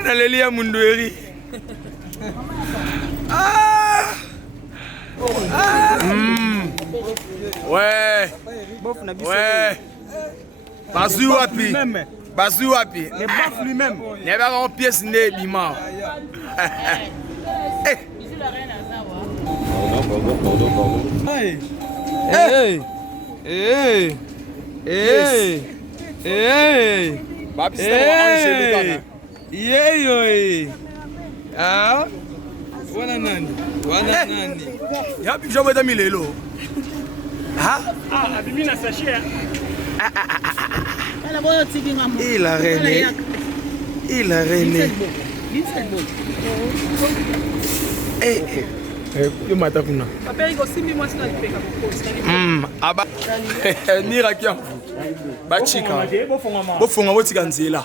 Analélia Mundoueri. Ah. Ouais. Ouais. Bazou wapi. Bazou wapi. Le baf lui-même. Il y a une pièce née bima. Hey. Hey. Hey. Hey. Hey. Hey. Hey. Ah. Wana nani? Wana nani? Ya bi jobo da milelo. Ah, abimi na sachet. Il a rené. Il a rené. Eh. Yo mata kuna. Papa iko simbi mwasi na lipeka kukosi. Aba. Nira kia. Ba chika. Bofonga botika nzela.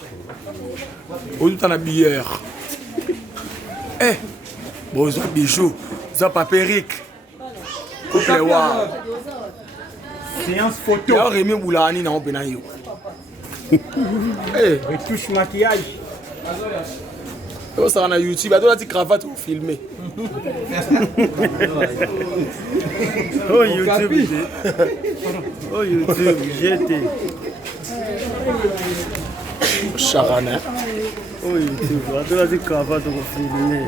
Oduta na bière. Eh. Bozo bijou, za papérique. Couple wa. Séance photo. Ya Rémi Boulani na opena yo. Eh, retouche maquillage. ça va na YouTube, a la cravate pour filmer. Oh YouTube. Oh YouTube, j'étais. Charana. Oh YouTube, a la cravate pour filmer.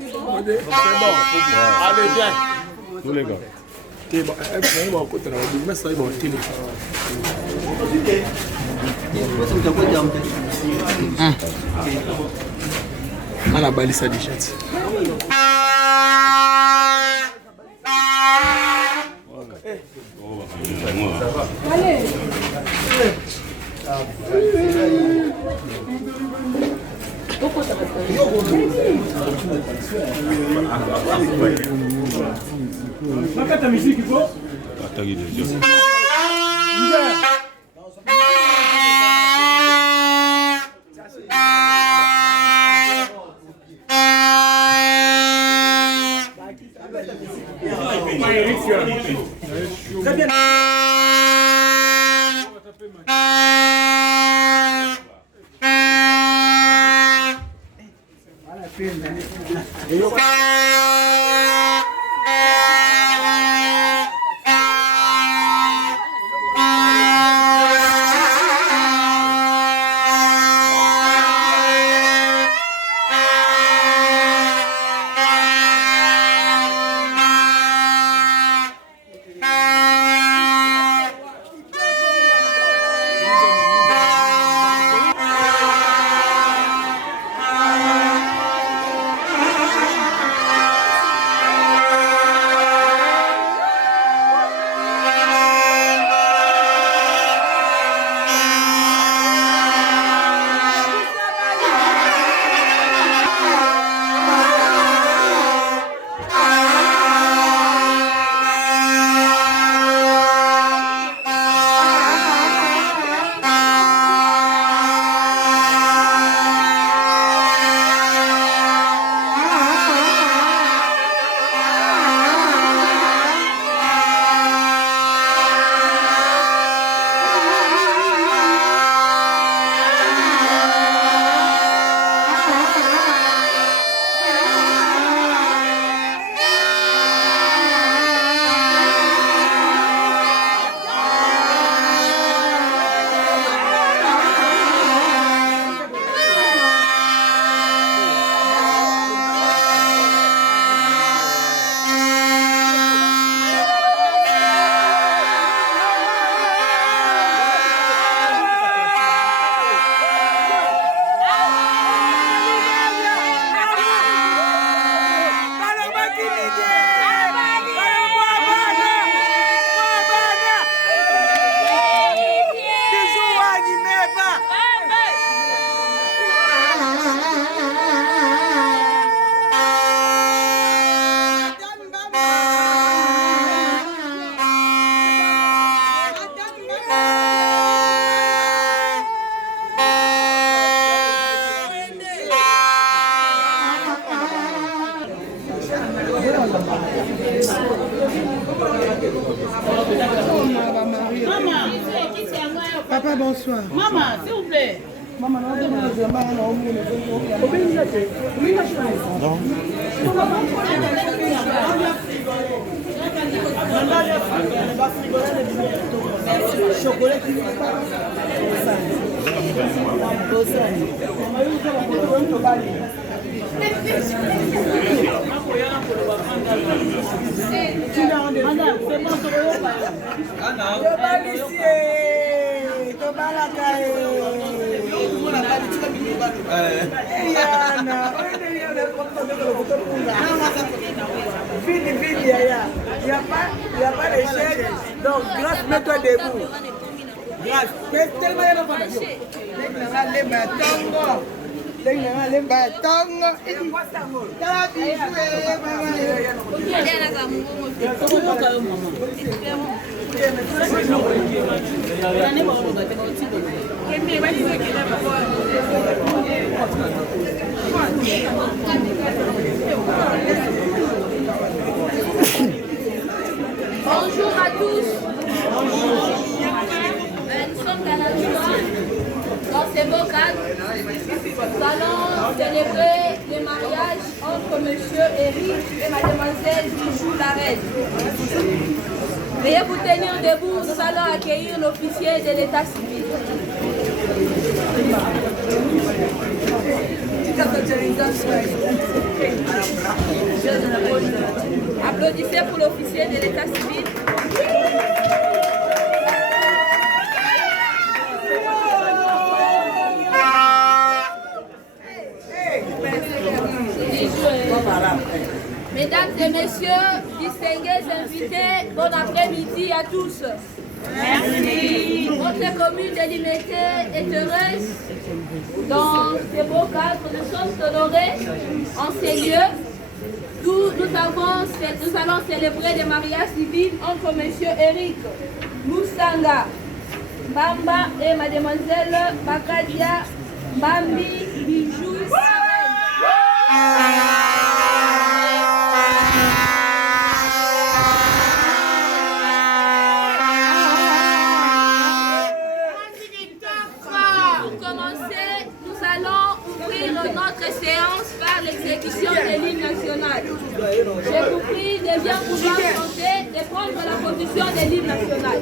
C'est bon. Allez, viens. Tous les gars. T'es bon. On va côté là, mais ça est bon, télé. On a balissé des chats. Allez. Nakata musique iko. Atagi déjà. Très bien. Papa, bonsoir. Maman, s'il vous plaît. Il n'y a pas de chaise. Donc, grâce, mets-toi debout. Grâce. Tellement il y a pas de chaise. Bonjour à tous. Nous sommes dans la joie, dans ces beaux cadres. Nous allons célébrer le mariage entre Monsieur Eric et Mademoiselle Bijou Larène. Veuillez vous tenir debout, nous allons accueillir l'officier de l'état civil. Applaudissez pour l'officier de l'état civil. Mesdames et messieurs, distingués invités, bon après-midi à tous. Merci. Notre commune délimitée est heureuse. Dans ces beaux cadres, nous sommes honorés en ces lieux d'où nous allons célébrer le mariage civil entre M. Eric Moussanga Bamba et Mademoiselle Bakadia Bambi Bijou. Notre séance par l'exécution de l'hymne national. Je vous prie de bien pouvoir chanter, de prendre la position de l'hymne national.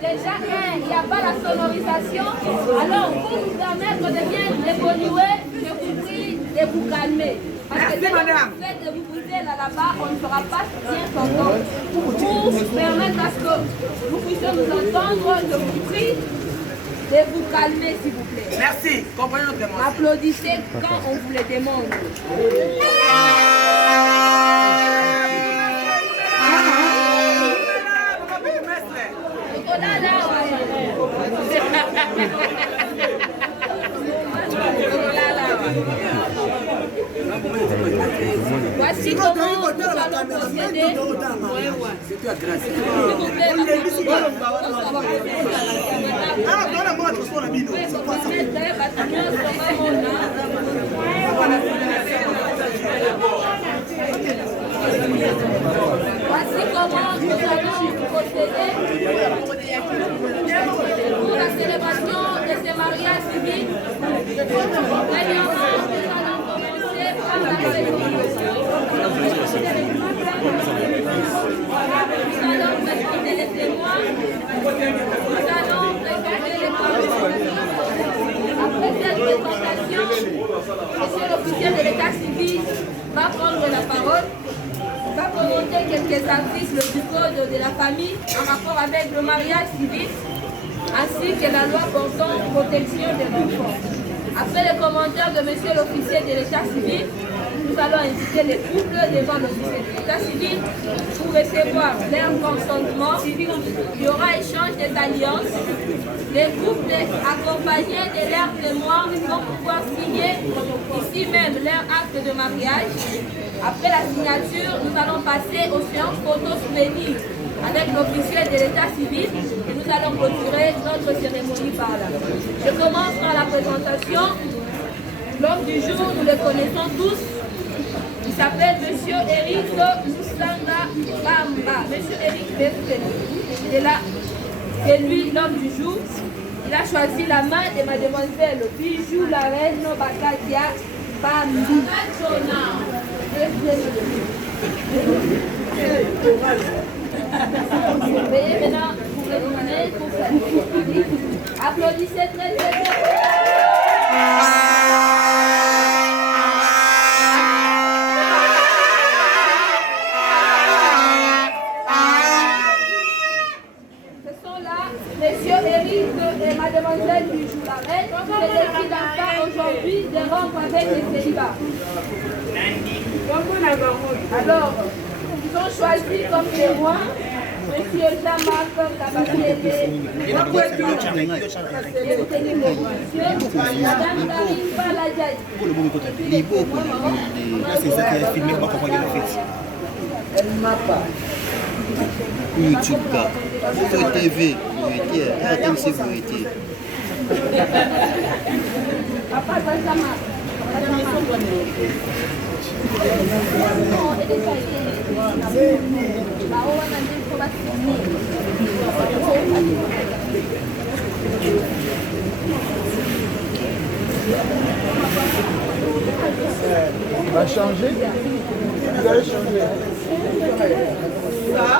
Déjà, il n'y a pas la sonorisation. Alors, pour nous permettre de bien évoluer, je vous prie de vous calmer. Parce que si vous faites de vous briser là-bas, on ne fera pas bien s'entendre. Pour permettre à ce que nous puissions nous entendre, je vous prie de vous calmer, s'il vous plaît. Merci. Comprenez notre demande. Applaudissez quand on vous le demande. Voici comment nous allons procéder. S'il vous voici comment nous allons procéder pour la célébration de ces mariages civils. Premièrement, nous allons commencer par la célébration. Nous allons présenter les témoins. Nous allons présenter les parents. Après cette présentation, monsieur l'officier de l'état civil va prendre la parole, va commenter quelques articles du code de la famille en rapport avec le mariage civil, ainsi que la loi portant protection des enfants. Après les commentaires de monsieur l'officier de l'état civil, nous allons inviter les couples devant l'officier de l'état civil pour recevoir leur consentement. Il y aura échange des alliances. Les couples accompagnés de leurs témoins vont pouvoir signer ici même leur acte de mariage. Après la signature, nous allons passer aux séances photo-souvenirs avec l'officier de l'état civil et nous allons clôturer notre cérémonie par là. Je commence par la présentation. L'homme du jour, nous le connaissons tous. Il s'appelle Monsieur Eric Lusanga Bamba. Monsieur Eric Bester. Il est là. C'est lui l'homme du jour. Il a choisi la main de mademoiselle Bijou la reine Bakatia Bambi. Veuillez maintenant vous retourner pour faire. Applaudissez très très bien. Monsieur Eric et mademoiselle Bijou la reine, je décide enfin aujourd'hui de rompre avec les célibats. Alors, ils ont choisi comme témoin monsieur Jean-Marc Kabakele, madame Karine Baladjad. Elle m'a pas. YouTube, Photo TV, RTC Vérité. Papa Benjamin. Il va changer. Vous allez changer. Ça.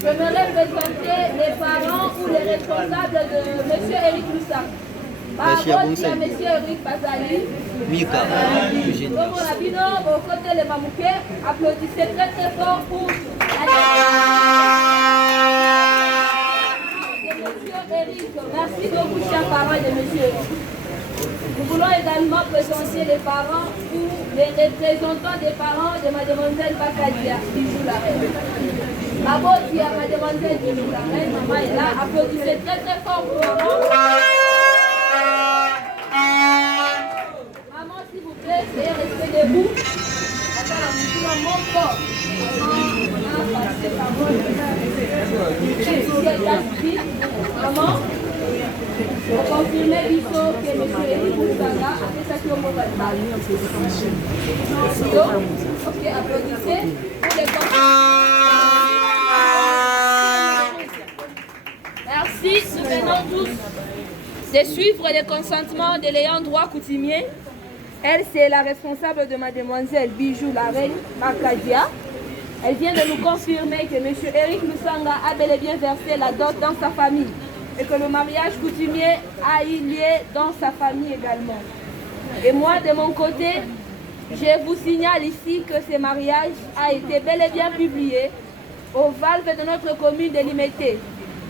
Je voudrais présenter les parents ou les responsables de M. Eric Lusanga. Parole à M. Eric Bazali. Comme on a dit, au côté de Mamouké, applaudissez très très fort pour M. Eric. Merci beaucoup, chers parents de M. Eric. Nous voulons également présenter les parents ou les représentants des parents de Mademoiselle Bakadia, Bijou la reine. Bravo, qui a Mademoiselle Bijou la reine, maman est là. Applaudissez très très fort pour maman. Maman, s'il vous plaît, veuillez rester debout. Attends, la mouture à mon corps. Maman, pour confirmer que M. Eric Lusanga a fait ça sur mon mobile. Ok, applaudissez pour les Merci. Nous venons tous de suivre le consentement de l'ayant droit coutumier. Elle, c'est la responsable de mademoiselle Bijou la reine Makadia. Elle vient de nous confirmer que M. Eric Lusanga a bel et bien versé la dot dans sa famille et que le mariage coutumier a eu lieu dans sa famille également. Et moi, de mon côté, je vous signale ici que ce mariage a été bel et bien publié au valve de notre commune délimitée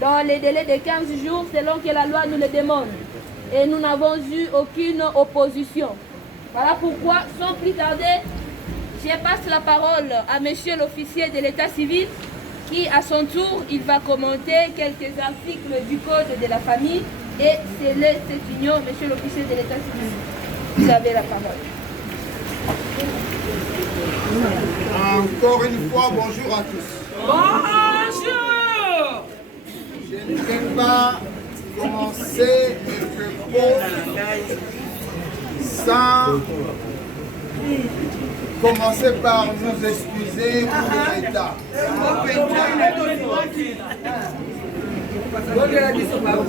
dans les délais de 15 jours selon que la loi nous le demande. Et nous n'avons eu aucune opposition. Voilà pourquoi, sans plus tarder, je passe la parole à monsieur l'officier de l'état civil qui, à son tour, il va commenter quelques articles du code de la famille et sceller cette union. Monsieur l'officier de l'état civil, vous avez la parole. Encore une fois, bonjour à tous. Bonjour. Je ne vais pas commencer mes propos sans commencer par nous excuser pour l'État. Nous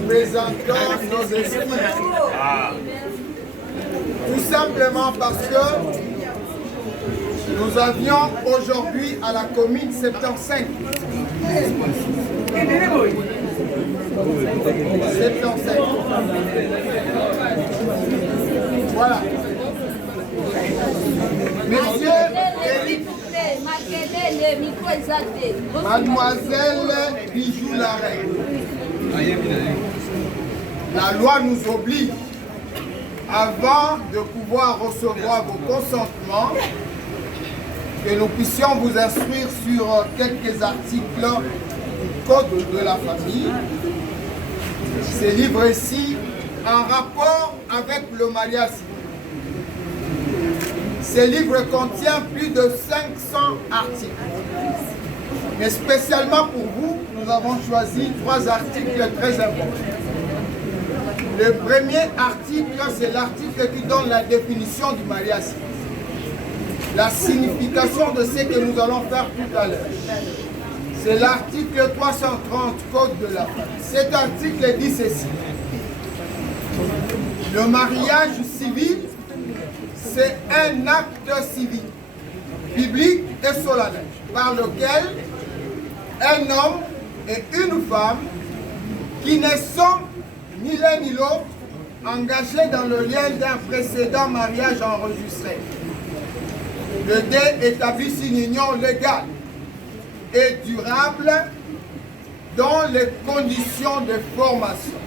présentons nos excuses. Tout simplement parce que nous avions aujourd'hui à la commune 75. Voilà. Monsieur Eric, mademoiselle Bijou la reine, la loi nous oblige, avant de pouvoir recevoir vos consentements, que nous puissions vous instruire sur quelques articles du Code de la famille. Ces livres ici en rapport avec le mariage civil. Ces livres contiennent plus de 500 articles. Mais spécialement pour vous, nous avons choisi 3 articles très importants. Le premier article, c'est l'article qui donne la définition du mariage civil. La signification de ce que nous allons faire tout à l'heure. C'est l'article 330 Code de la famille. Cet article dit ceci. Le mariage civil, c'est un acte civil, public et solennel, par lequel un homme et une femme qui ne sont ni l'un ni l'autre engagés dans le lien d'un précédent mariage enregistré. Le deux établissent une union légale et durable dans les conditions de formation.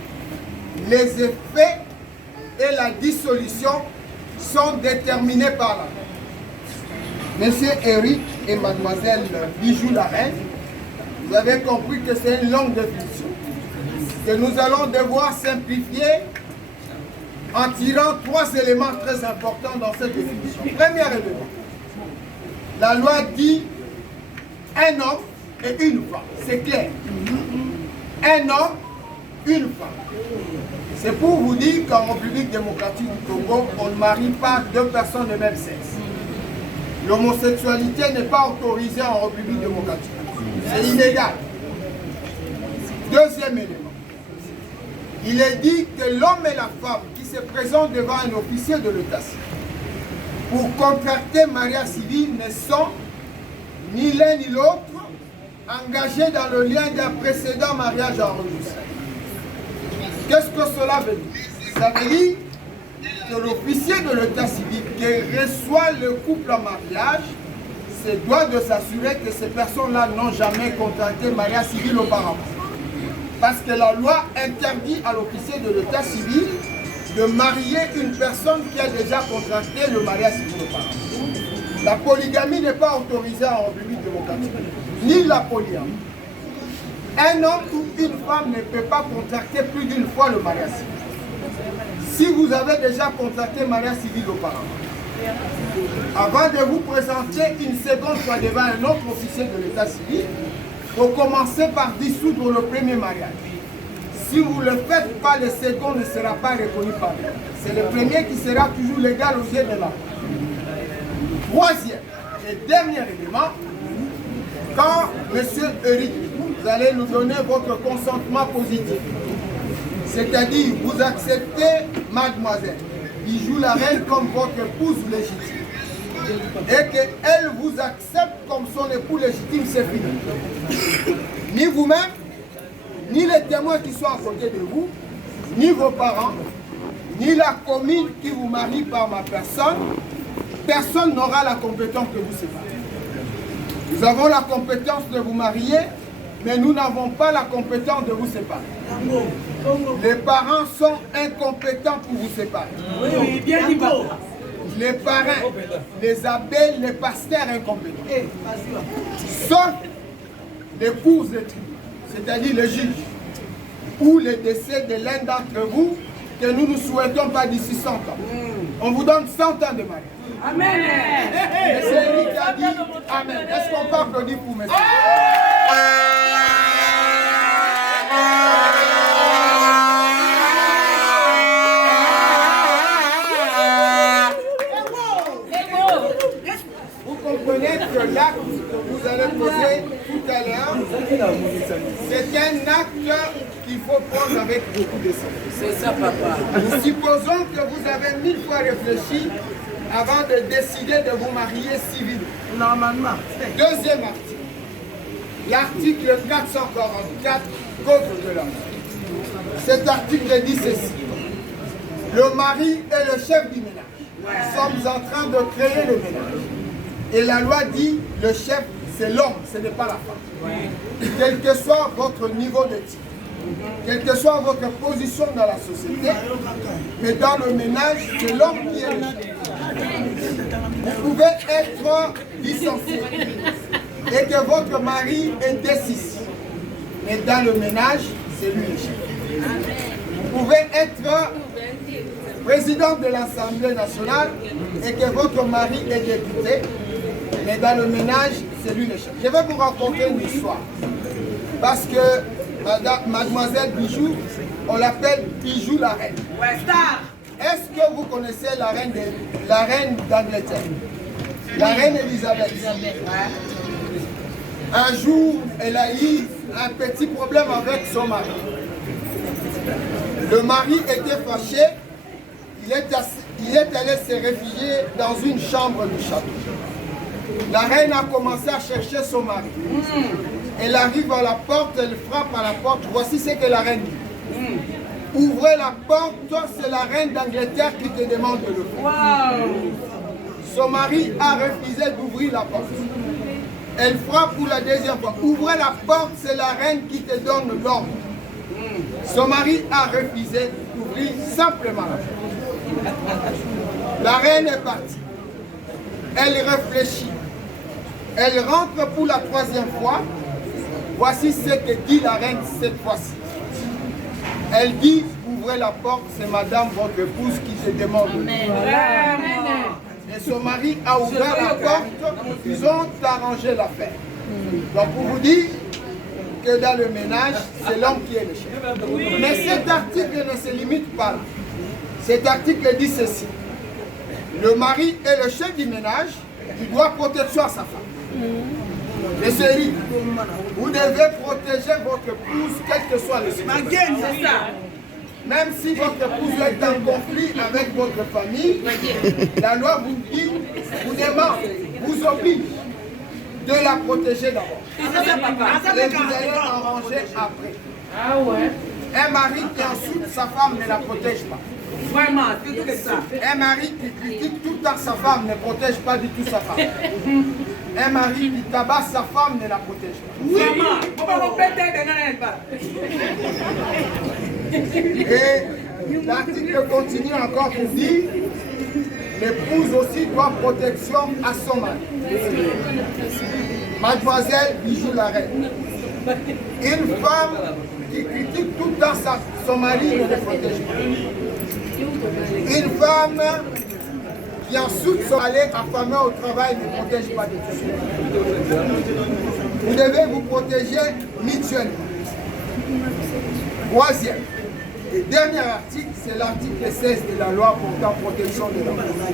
Les effets et la dissolution sont déterminés par la loi. Monsieur Eric et mademoiselle Bijou la reine, vous avez compris que c'est une longue définition que nous allons devoir simplifier en tirant 3 éléments très importants dans cette définition. Premier élément, la loi dit un homme et une femme. C'est clair. Un homme, une femme. C'est pour vous dire qu'en République démocratique du Congo, on ne marie pas 2 personnes de même sexe. L'homosexualité n'est pas autorisée en République démocratique. C'est illégal. Deuxième élément. Il est dit que l'homme et la femme qui se présentent devant un officier de l'État civil pour contracter mariage civil ne sont ni l'un ni l'autre engagés dans le lien d'un précédent mariage enregistré. Qu'est-ce que cela veut dire? Ça veut dire que l'officier de l'état civil qui reçoit le couple en mariage se doit de s'assurer que ces personnes-là n'ont jamais contracté mariage civil auparavant. Parce que la loi interdit à l'officier de l'état civil de marier une personne qui a déjà contracté le mariage civil auparavant. La polygamie n'est pas autorisée en République démocratique, ni la polygamie. Un homme ou une femme ne peut pas contracter plus d'une fois le mariage civil. Si vous avez déjà contracté le mariage civil auparavant, avant de vous présenter une seconde fois devant un autre officier de l'état civil, vous commencez par dissoudre le premier mariage. Si vous ne le faites pas, le second ne sera pas reconnu par lui. C'est le premier qui sera toujours légal aux yeux de la loi. Troisième et dernier élément, quand M. Eric vous allez nous donner votre consentement positif. C'est-à-dire, vous acceptez mademoiselle Bijou la reine comme votre épouse légitime. Et qu'elle vous accepte comme son époux légitime, c'est fini. Ni vous-même, ni les témoins qui sont à côté de vous, ni vos parents, ni la commune qui vous marie par ma personne, personne n'aura la compétence de vous séparer. Nous avons la compétence de vous marier, mais nous n'avons pas la compétence de vous séparer. Les parents sont incompétents pour vous séparer. Oui, bien dit, papa. Les parrains, les abbés, les pasteurs incompétents. Sauf l'épouse de tribu, c'est-à-dire le juge, ou le décès de l'un d'entre vous, que nous ne souhaitons pas d'ici 100 ans. On vous donne 100 ans de mariage. Amen. Et c'est lui qui a dit Amen. Est-ce qu'on peut applaudir pour monsieur? Vous comprenez que l'acte que vous allez poser tout à l'heure, c'est un acte qu'il faut prendre avec beaucoup de sérieux. C'est ça, papa. Nous supposons que vous avez 1000 fois réfléchi avant de décider de vous marier civil. Normalement. Deuxième article. L'article 444 Code de l'homme. Cet article dit ceci. Le mari est le chef du ménage. Nous sommes en train de créer le ménage. Et la loi dit le chef, c'est l'homme, ce n'est pas la femme. Quel que soit votre niveau de titre, quelle que soit votre position dans la société, mais dans le ménage, c'est l'homme qui est le chef. Vous pouvez être licencié et que votre mari est décisif, mais dans le ménage, c'est lui le chef. Vous pouvez être président de l'Assemblée nationale et que votre mari est député, mais dans le ménage, c'est lui le chef. Je vais vous raconter une histoire. Parce que mademoiselle Bijou, on l'appelle Bijou la reine. Est-ce que vous connaissez la reine d'Angleterre? La reine Elisabeth. Un jour, elle a eu un petit problème avec son mari. Le mari était fâché. Il est allé se réfugier dans une chambre du château. La reine a commencé à chercher son mari. Elle arrive à la porte, elle frappe à la porte. Voici ce que la reine dit. Ouvrez la porte, c'est la reine d'Angleterre qui te demande de le faire. Son mari a refusé d'ouvrir la porte. Elle frappe pour la deuxième fois. Ouvrez la porte, c'est la reine qui te donne l'ordre. Son mari a refusé d'ouvrir simplement la porte. La reine est partie. Elle réfléchit. Elle rentre pour la troisième fois. Voici ce que dit la reine cette fois-ci. Elle dit, ouvrez la porte, c'est madame votre épouse qui se demande. Amen. Et son mari a ouvert la porte, ils ont arrangé l'affaire. Donc pour vous dire que dans le ménage, c'est l'homme qui est le chef. Mais cet article ne se limite pas là. Cet article dit ceci. Le mari est le chef du ménage, il doit protection à sa femme. Et c'est lui. Vous devez protéger votre épouse, quel que soit le sujet. Même si votre épouse est en conflit avec votre famille, la loi vous dit, vous demande, vous oblige de la protéger d'abord. Et vous allez arranger après. Un mari qui insulte sa femme ne la protège pas. Vraiment, c'est ça. Un mari qui critique tout le temps sa femme ne protège pas du tout sa femme. Un mari qui tabasse sa femme ne la protège pas. Vraiment, on va répéter Et l'article continue encore pour dire l'épouse aussi doit protection à son mari. Mademoiselle Bijou la reine. Une femme qui critique tout le temps son mari ne le protège pas. Une femme qui insulte son aller affamé au travail ne protège pas de tout. Vous devez vous protéger mutuellement. Troisième et dernier article, c'est l'article 16 de la loi portant protection de l'enfant.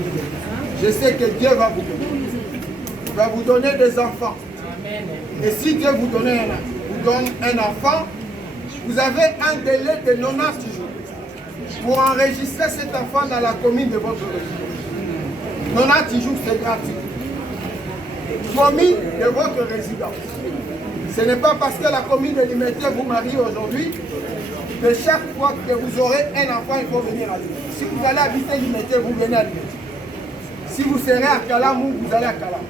Je sais que Dieu va vous donner. Il va vous donner des enfants. Et si Dieu vous donne donne un enfant, vous avez un délai de 90 jours pour enregistrer cet enfant dans la commune de votre résidence. 90 jours, c'est gratuit. Commune de votre résidence. Ce n'est pas parce que la commune de Limité vous marie aujourd'hui que chaque fois que vous aurez un enfant, il faut venir à Limité. Si vous allez habiter Limité, vous venez à Limité. Si vous serez à Kalamou, vous allez à Kalamou.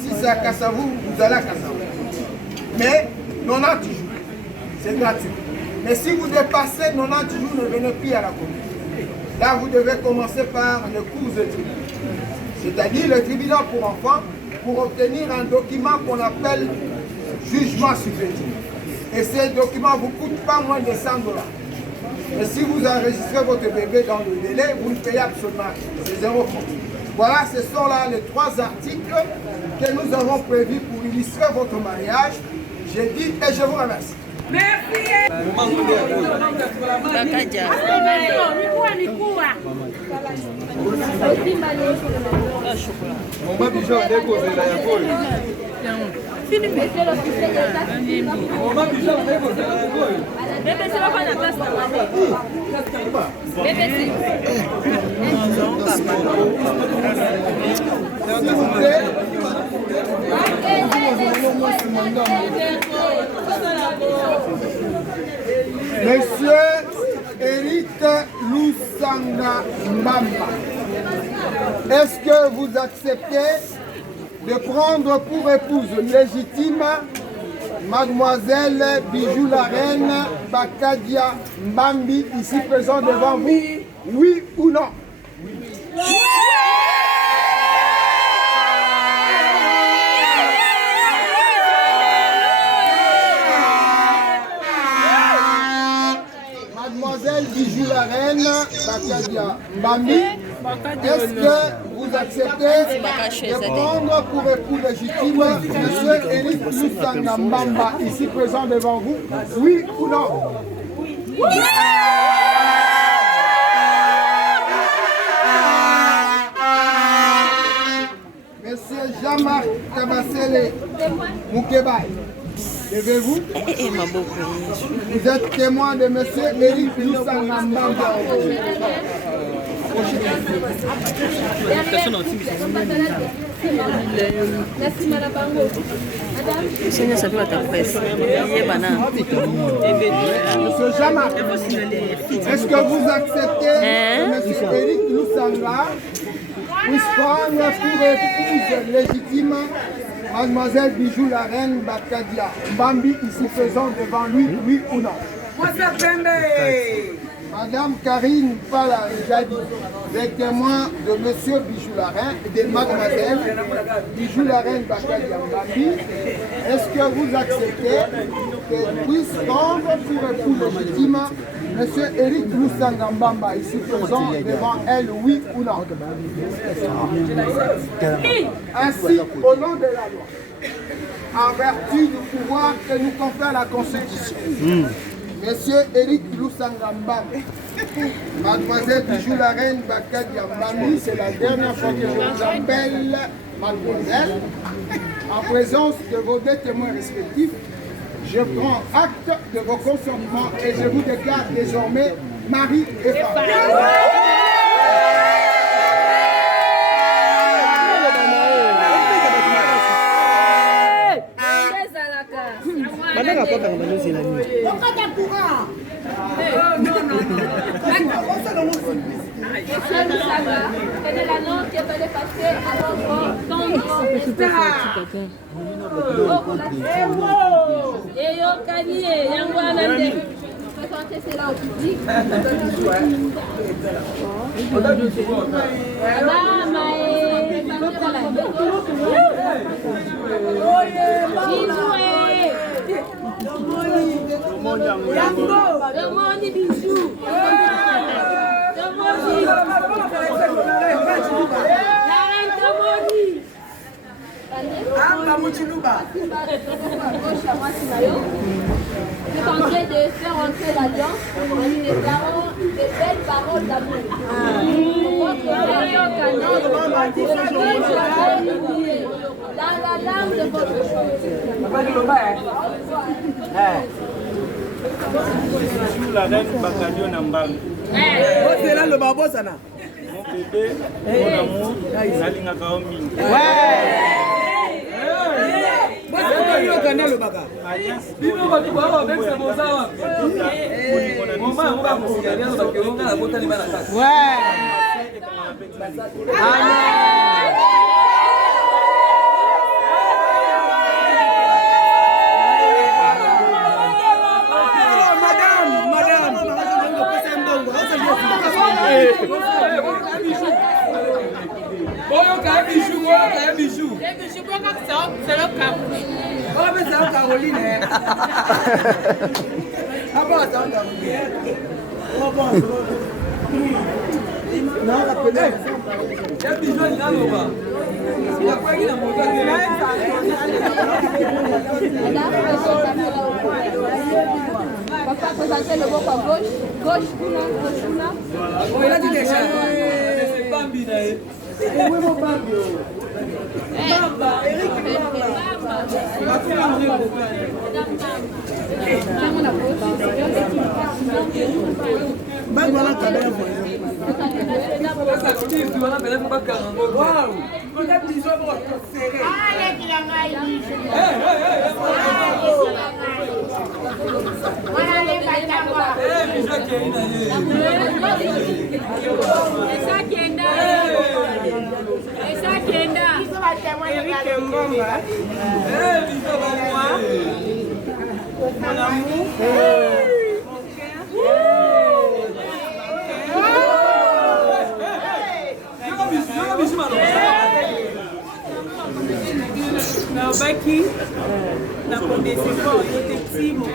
Si c'est à Kassavou, vous allez à Kassavou. Mais 90 jours, c'est gratuit. Mais si vous dépassez 90 jours, ne venez plus à la commune. Là, vous devez commencer par le cours de tribunal. C'est-à-dire le tribunal pour enfants, pour obtenir un document qu'on appelle jugement supplétif. Et ces documents ne vous coûtent pas moins de 100 $. Mais si vous enregistrez votre bébé dans le délai, vous ne payez absolument, c'est 0 francs. Voilà, ce sont là les 3 articles que nous avons prévus pour illustrer votre mariage. J'ai dit et je vous remercie. Merci. Monsieur Eric Lusanga Mbamba, est-ce que vous acceptez de prendre pour épouse légitime Mademoiselle Bijou la Reine Bakadia Mbambi, ici présent devant vous? Oui ou non? Mademoiselle Bijou la Reine Bakadia Mbambi, est-ce que vous acceptez de prendre pour époux légitime M. Eric Lusanga Mbamba, ici présent devant vous? Oui ou non? Oui. Monsieur Jean-Marc Kabasele Moukebaï, levez-vous. Vous êtes témoin de M. Eric Lusanga Mbamba. Monsieur Jamak, est-ce que vous acceptez que M. Eric Lusanga puisse prendre pour épouse légitime Mademoiselle Bijou la Reine Bakadia Mbambi, ici présent devant lui, oui ou non? Madame Karine Pala Jadi, les témoins de Monsieur Bijou la Reine et de Mademoiselle Bijou la Reine Bakadia Mbambi, est-ce que vous acceptez que puisse prendre pour époux légitime Monsieur Eric Lusanga Mbamba, ici présent devant elle, oui ou non? Ainsi, au nom de la loi, en vertu du pouvoir que nous confère la Constitution, Monsieur Eric Lusanga Mbamba, Mademoiselle Bijou la Reine Bakadia Mbambi, c'est la dernière fois que je vous appelle Mademoiselle, en présence de vos 2 témoins respectifs, je prends acte de vos consentements et je vous déclare désormais mari et femme. Quelle est la note qui va passer à votre tendre? Et yo kanye yango anande. Présentez cela au public. Demande bisous. Je suis en train de faire entrer l'alliance en lui déclarant de belles paroles d'amour. Dans la langue de votre choix. La reine Bakadio Nambangu. C'est là le babo, ça n'a. Mon bébé, mon amour, Nalinga Kaomi. Moi, c'est pas lui qui connaît le baga. C'est le cap. Oh, mais c'est en Caroline. Ah bon, c'est en Caroline. Oh bon, non, la pelée. Il y a des gens qui n'ont pas. Il y a quoi qui n'a pas. Papa présentait le bord à gauche, gauche, Kuna. Oh, il a dit déjà. C'est pas bien. C'est mon Bambi. Bamba, Eric Bamba. Mon amour. Baki, na kondese kwa yote timo.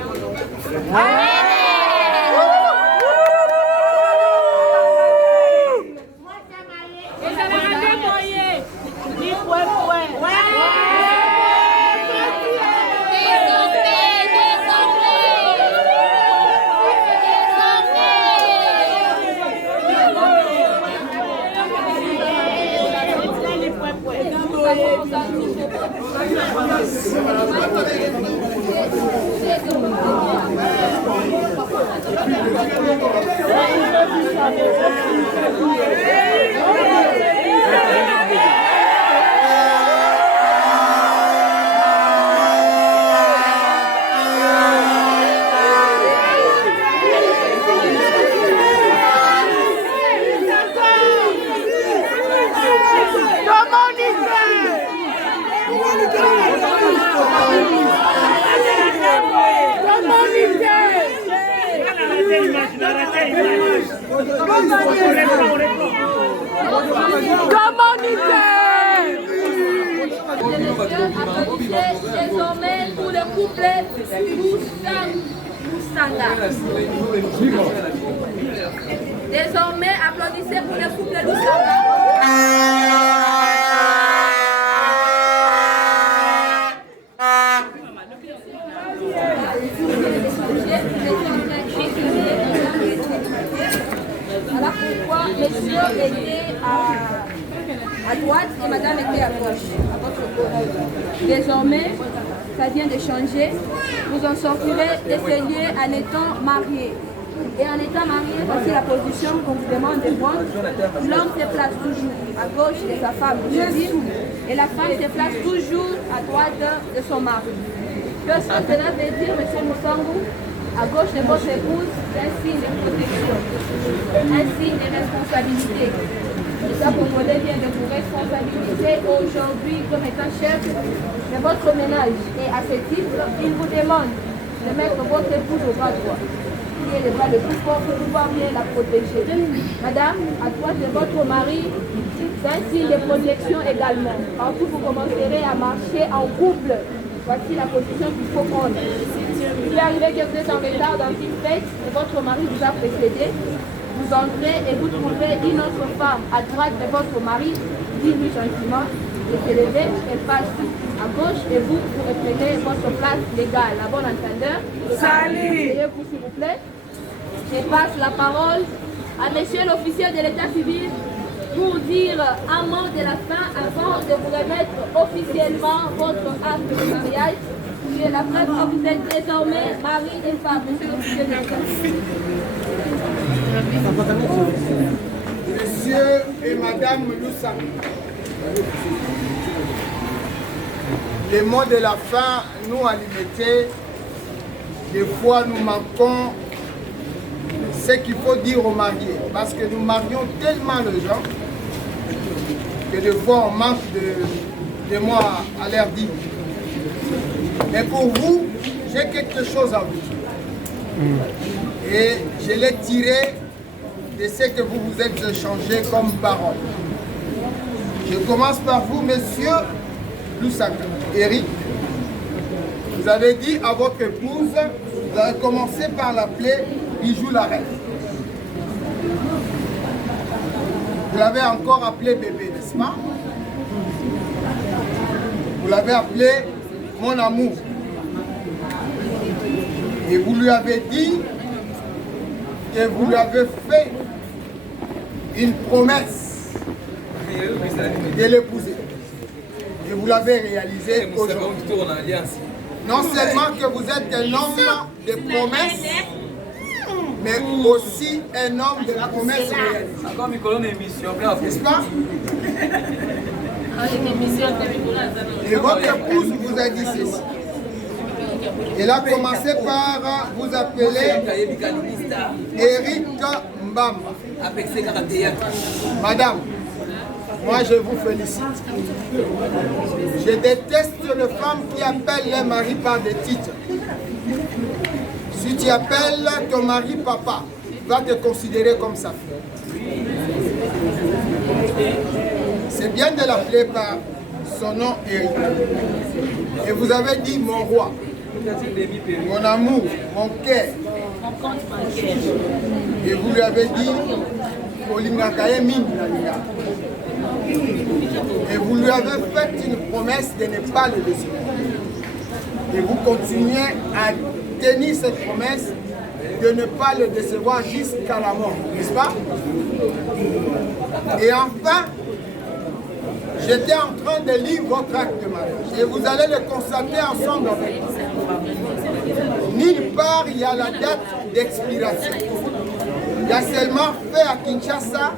Désormais pour le couple Moussanga. Désormais, applaudissez pour le couple Moussanga. Voilà pourquoi messieurs étaient à droite et madame était à gauche, à votre gauche. Désormais, ça vient de changer. Vous en sortirez de ce lieu en étant mariés. Et en étant marié, voici la position qu'on vous demande de prendre. L'homme se place toujours à gauche de sa femme, et la femme se place toujours à droite de son mari. Qu'est-ce que cela veut dire, M. Moussangu? À gauche de votre épouse, c'est un signe de protection, un signe de responsabilité. L'État congolais vient de vous responsabiliser aujourd'hui comme étant chef de votre ménage. Et à ce titre, il vous demande de mettre votre épouse au bras droit, qui est le bras le plus fort pour pouvoir bien la protéger. Madame, à droite de votre mari, c'est un signe de protection également. Partout vous commencerez à marcher en couple. Voici la position qu'il faut prendre. Il est arrivé que vous êtes en retard dans une fête et votre mari vous a précédé. Vous entrez et vous trouvez une autre femme à droite de votre mari, dites-lui gentiment de se lever et passe à gauche et vous reprenez votre place légale. À bon entendeur. Salut. Vous s'il vous plaît. Je passe la parole à monsieur l'officier de l'état civil pour dire un mot de la fin avant de vous remettre officiellement votre acte de mariage. constitué. La preuve que vous êtes désormais mari et femme, monsieur l'officier de l'État. Monsieur et Madame Loussa, les mots de la fin, nous à l'imité, des fois nous manquons ce qu'il faut dire aux mariés, parce que nous marions tellement les gens que des fois on manque de mots à leur dire. Mais pour vous, j'ai quelque chose à vous dire. Et je l'ai tiré de ce que vous vous êtes échangé comme parole. Je commence par vous, monsieur Lusaka. Eric, vous avez dit à votre épouse, vous avez commencé par l'appeler Bijou la reine. Vous l'avez encore appelé bébé, n'est-ce pas? Vous l'avez appelé mon amour. Et vous lui avez dit que vous lui avez fait une promesse de l'épouser. Et vous l'avez réalisé aujourd'hui. Non seulement que vous êtes un homme de promesses, mais aussi un homme de promesses réalisées. N'est-ce pas? Et votre épouse vous a dit ceci. Elle a commencé par vous appeler Eric Mbamba. Madame, moi je vous félicite. Je déteste les femmes qui appellent les maris par des titres. Si tu appelles ton mari papa, il va te considérer comme sa fille. C'est bien de l'appeler par son nom Eric. Et vous avez dit mon roi, mon amour, mon cœur. Et vous lui avez dit et vous lui avez fait une promesse de ne pas le laisser. Et vous continuez à tenir cette promesse de ne pas le décevoir jusqu'à la mort, n'est-ce pas? Et enfin, j'étais en train de lire votre acte de mariage et vous allez le constater ensemble avec moi. Nulle part il y a la date d'expiration. Il y a seulement fait à Kinshasa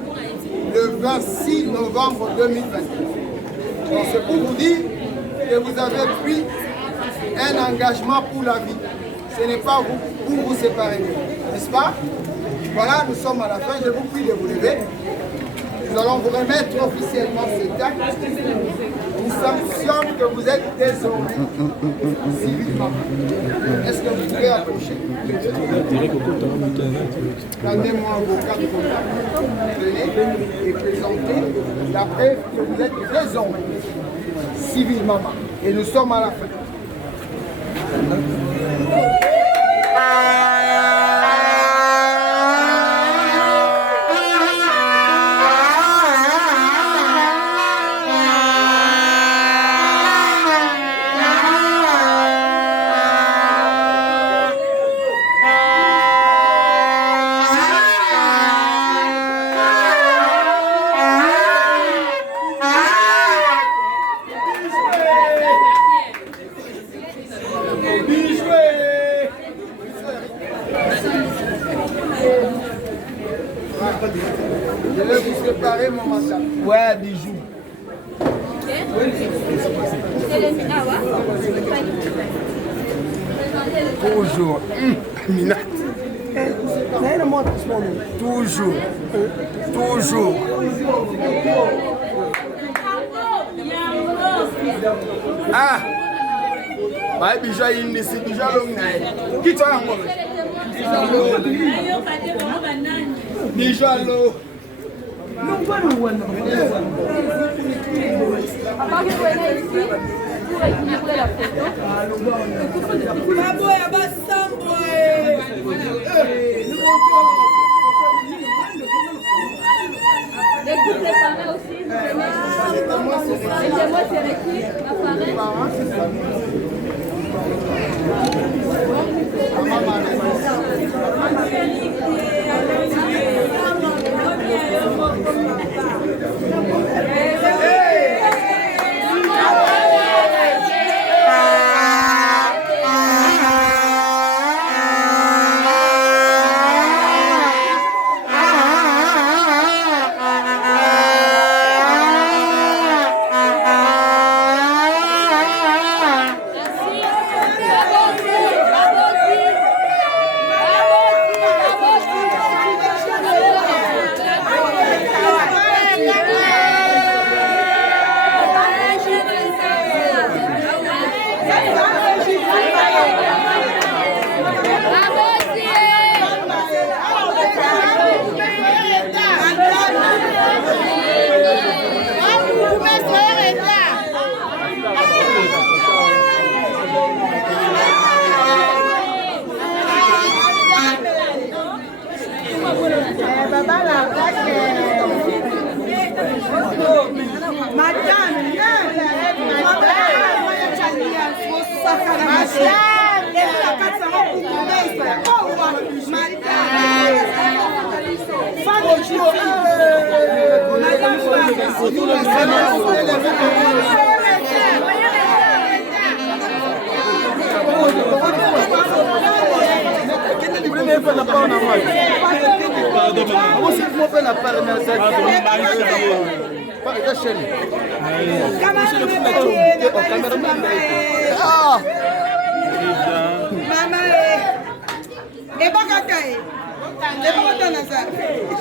le 26 novembre 2021. Donc c'est pour vous dire que vous avez pris un engagement pour la vie. Ce n'est pas vous pour vous séparer, n'est-ce pas? Voilà, nous sommes à la fin. Je vous prie de vous lever. Nous allons vous remettre officiellement cet acte. Nous sanctionne que vous êtes désormais civilement. Est-ce que vous pouvez approcher? Donnez-moi vos cartes comptables. Venez et présentez la preuve que vous êtes désormais civilement. Et nous sommes à la fin. Je vais vous séparer mon mandat. Ouais, Bijou. Toujours. Minat. Toujours. Toujours. Ah! Ouais, Bijou, il est déjà long. Qui t'a envoyé? Bijou, allô?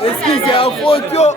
Excusez, un photo.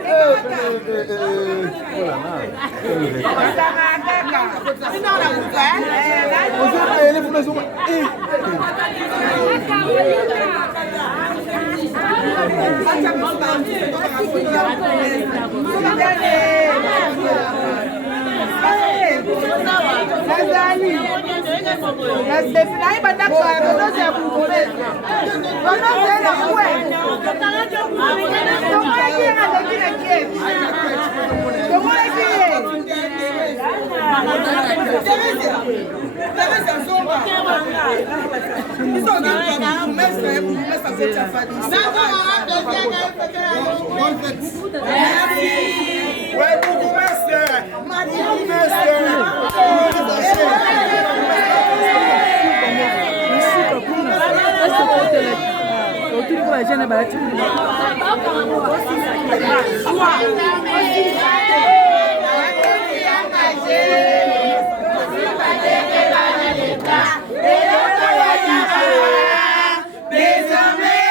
Désormais,